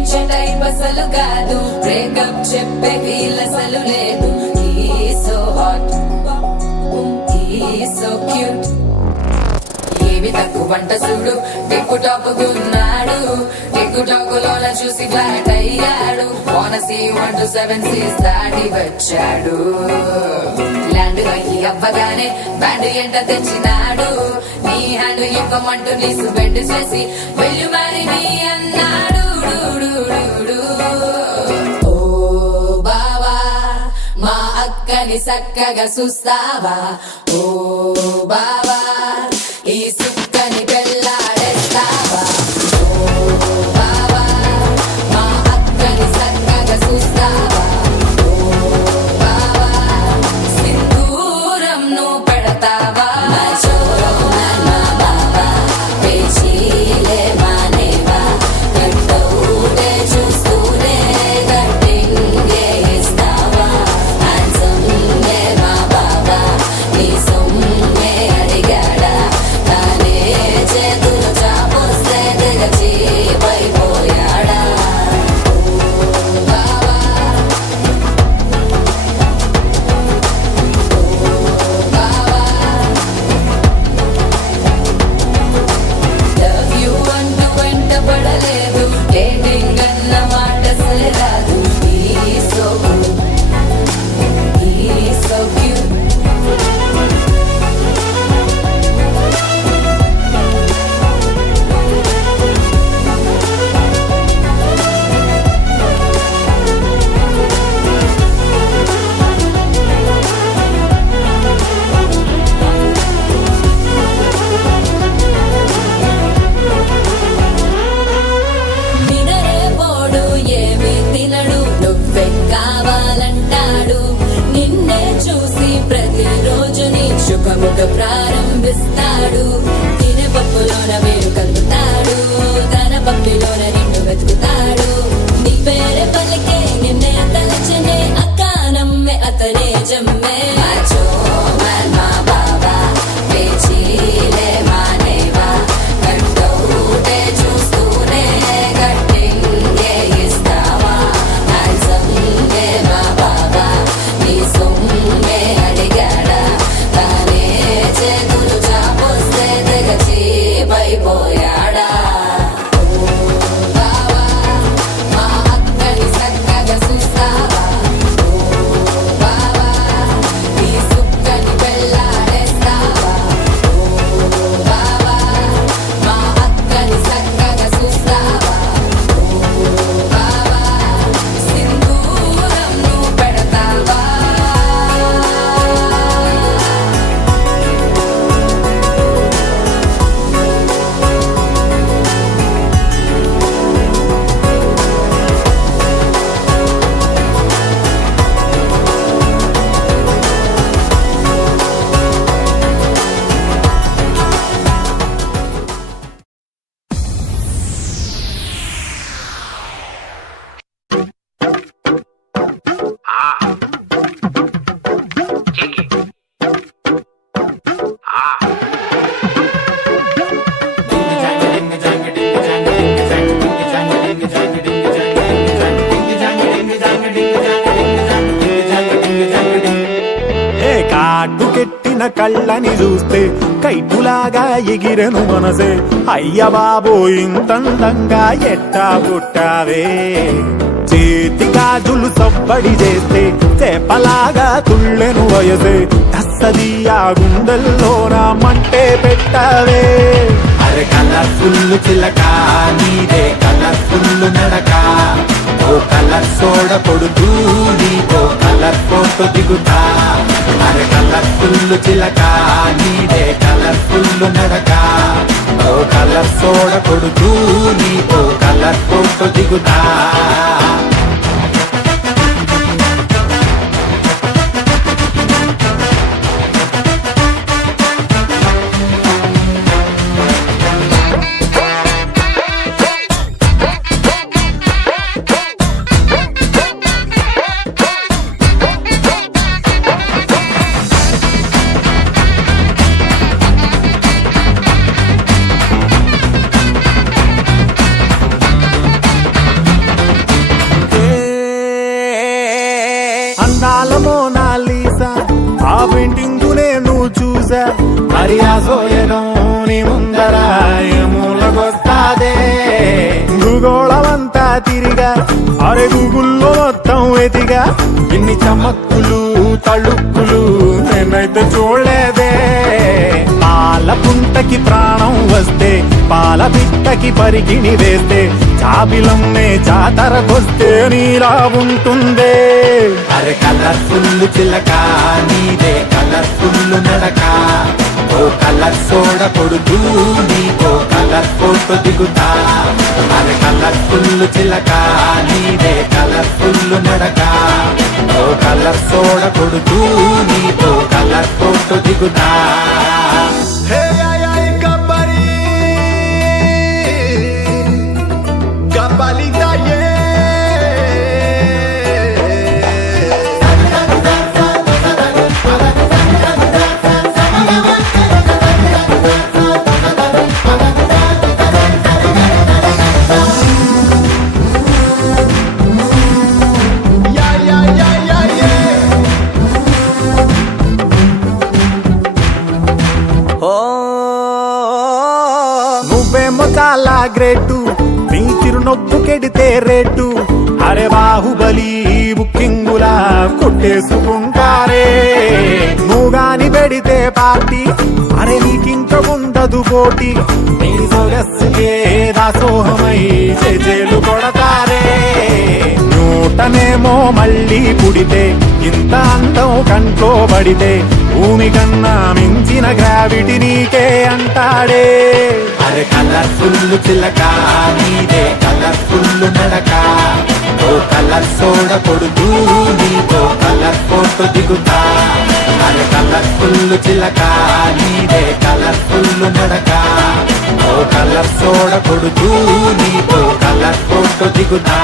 ప్రేమించే టైప్ అసలు కాదు, బ్రేకప్ చెప్పే వీల్ అసలు లేదు. He's so hot, he's so cute. ఏవి తక్కువంట చూడు, టిక్కు టాక్ ఉన్నాడు, టిక్కు టాక్ లోన చూసి ఫ్లాట్ అయ్యాడు. వానసి 1 to 7 seas దాటి వచ్చాడు. ల్యాండ్ అయ్యి అవ్వగానే బ్యాండ్ ఎంట తెచ్చినాడు. నీ హ్యాండ్ ఇవ్వమంటూ నీసు బెండ్ చేసి వెళ్ళు మరి నీ అన్నాడు. ఓ బావా మా అక్కని చక్కగా చూస్తావా, ఓ బావా ఈ సుక్కని పెళ్ళాడేస్తావా, ఓ బావా మా అక్కని చక్కగా చూస్తావా, ఓ బావా సింధూరం నువ్వు పెడతావా. మా చోరో మా బావా పేచీలే మానేవా, కట్టౌటే చూస్తూనే కట్టింగే ఇస్తావా. హ్యాండ్సమ్మే మా బావా నీ సొమ్మే అడిగాడా, తానే చేతులు చాపొస్తే తెగచి పైపోయాడా. బావా బావా లవ్ యూ అంటూ వెంట పడలేదు, డేటింగ్ అన్న మాట అసలే రాదు. He's so good, he's so cute. వినరే పోడు ఏమి తినడు, నువ్వే కావాలంటాడు. నిన్నే చూసి ప్రతిరోజు నీ శుభముఖ ప్రారంభిస్తాడు. తినే పప్పులోన వేరు కలుపుతాడు, తన పప్పిలోన నిన్ను వెతుకుతాడు. నీ పేరే పలికే నిన్నే తలచనే, అక్క నమ్మే అతనే జమ్మే. మాచో మ్యాన్ మా బావా పేచీలే మానేవా, కట్టౌటే చూస్తూనే కట్టింగే ఇస్తావా. హ్యాండ్సమ్మే మా బావా నీ సొమ్మే అడిగాడా, తానే చేతులు చాపొస్తే తెగచి పైపోయాడా. బావా మా అక్కని చక్కగా చూస్తావా, ఓ బావా ఈ సుక్కని పెళ్ళాడేస్తావా, ఓ బావా మా అక్కని చక్కగా చూస్తావా, ఓ బావా సింధూరం నువ్వు పెడతావా. ఏ కాటుకెట్టిన కళ్ళని చూస్తే కైటులాగా ఎగిరెను మనసే. అయ్య బాబో ఇంతందంగా ఎట్టా పుట్టావే. చేతి గాజులు సవ్వడి చేస్తే చేపలాగా తుళ్ళెను వయసే. తస్సది ఆ గుండెల్లోన మంటే పెట్టావే. అరే కలర్ఫుల్ చిలక నీదే కలర్ఫుల్ నడక, ఓ కలర్ సోడ కొడుతూ నీతో కలర్ ఫోటో దిగుతా. అరే కలర్ఫుల్ చిలక నీదే కలర్ఫుల్ నడక, ఓ కలర్ సోడ కొడుతూ నీతో కలర్ ఫోటో దిగుతా. చూసా మరి ఆ సోయగం నీ ముందర మూలకొస్తాదే భూగోళమంతా తిరిగా అరే గూగుల్లో మొత్తం ఎదిగా ఇన్ని చమక్కులు తళుక్కులు నేనైతే చూడలేదే పాల పుంటకి ప్రాణం వస్తే పాల పిట్టకి పరికిణి వేస్తే చాబిలమ్మే జాతరకొస్తే నీలా ఉంటుందే అరే కలర్ఫుల్ చిలక నీదే కలర్ఫుల్ నడక ఓ కలర్ సోడ కొడుతూ నీకో కలర్ ఫోటో దిగుతా అరే కలర్ఫుల్ చిలక నీదే కలర్ఫుల్ నడక ఓ కలర్ సోడ కొడుతూ నీకో కలర్ ఫోటో దిగుతా నువ్వేమో చాలా గ్రేటు నీ చిరునొప్పు కెడితే రేటు అరే బాహుబలి బుక్కింగులా కొట్టేసుకుంటారే నువ్వు గాని పెడితే పార్టీ అరే నీకింక ఉండదు పోటీ నీ సొగస్సుకే దాసోహమై చేజేలు కొడతారే నూటనేమో మళ్ళీ పుడితే ఇంత అందం కంట్లో పడితే భూమి కన్నా మించిన గ్రావిటీ నీకే అంటాడే అరే కలర్ఫుల్ చిలక నీదే కలర్ఫుల్ నడక ఓ కలర్ సోడ కొడుతూ నీకో కలర్ ఫోటో దిగుతా అరే కలర్ఫుల్ చిలక నీదే కలర్ఫుల్ నడక ఓ కలర్ సోడ కొడుతూ నీకో కలర్ ఫోటో దిగుతా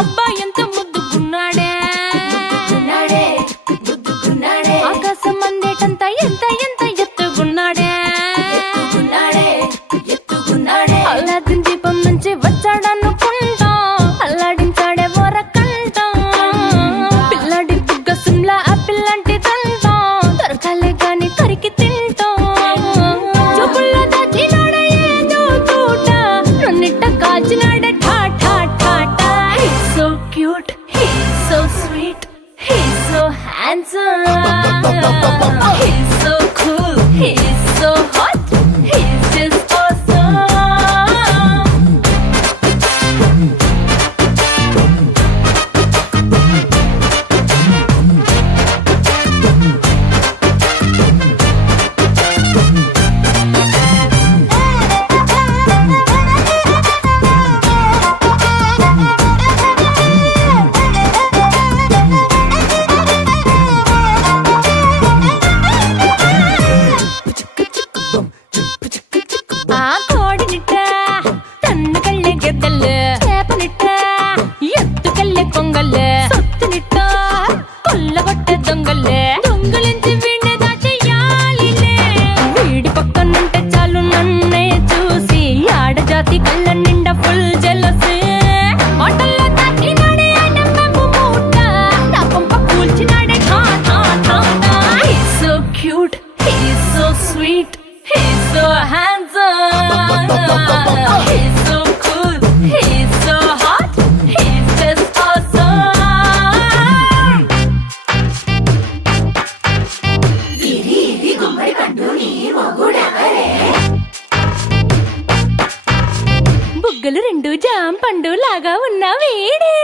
అబ్బాయి ఎంత ముద్దుకున్నాడే ఆకాశం అందేటంత ఎంత ఎంత ఎత్తుకున్నాడే అల్లాదిన్ దీపం నుంచి వచ్చాడనుకుంటా అల్లాడించాడే ఓరకంట పిల్లాడి బుగ్గ సిమ్లా ఆపిల్ లాంటి తంట దొరకాలే గాని కరికి తింటా చూపుల్లో దాచినాడే ఏదో తూట నన్నిట్ట కాల్చినాడే ఠా ఠా ఠా ఠా He's so cute, he's so sweet, he's so handsome, he's so cool, he's so hot, he's just awesome. ఆ కోడినిట్ట తన్ను కళ్ళే గెద్దలు చేపనిట్ట ఎత్తుకెళ్ళే కొంగల్లే సొత్తునిట్ట కొల్లగొట్టే దొంగల్లే దొంగలించి వీణ్ణి దాచేయాలిలే వీడి పక్కనుంటే చాలు నన్నే చూసి ఆడజాతి కళ్ళ నిండా ఫుల్ జెలసీ మాటల్లో దాచినాడే ఆయన మెమ్ము మూట నా కొంప కూల్చినాడే ఠా ఠా ఠా ఠా He's so cute, he's so sweet, he's so handsome, he's so cool, he's so hot, he's just awesome. బుగ్గలు రెండు జామ పండు లాగా ఉన్న వీడే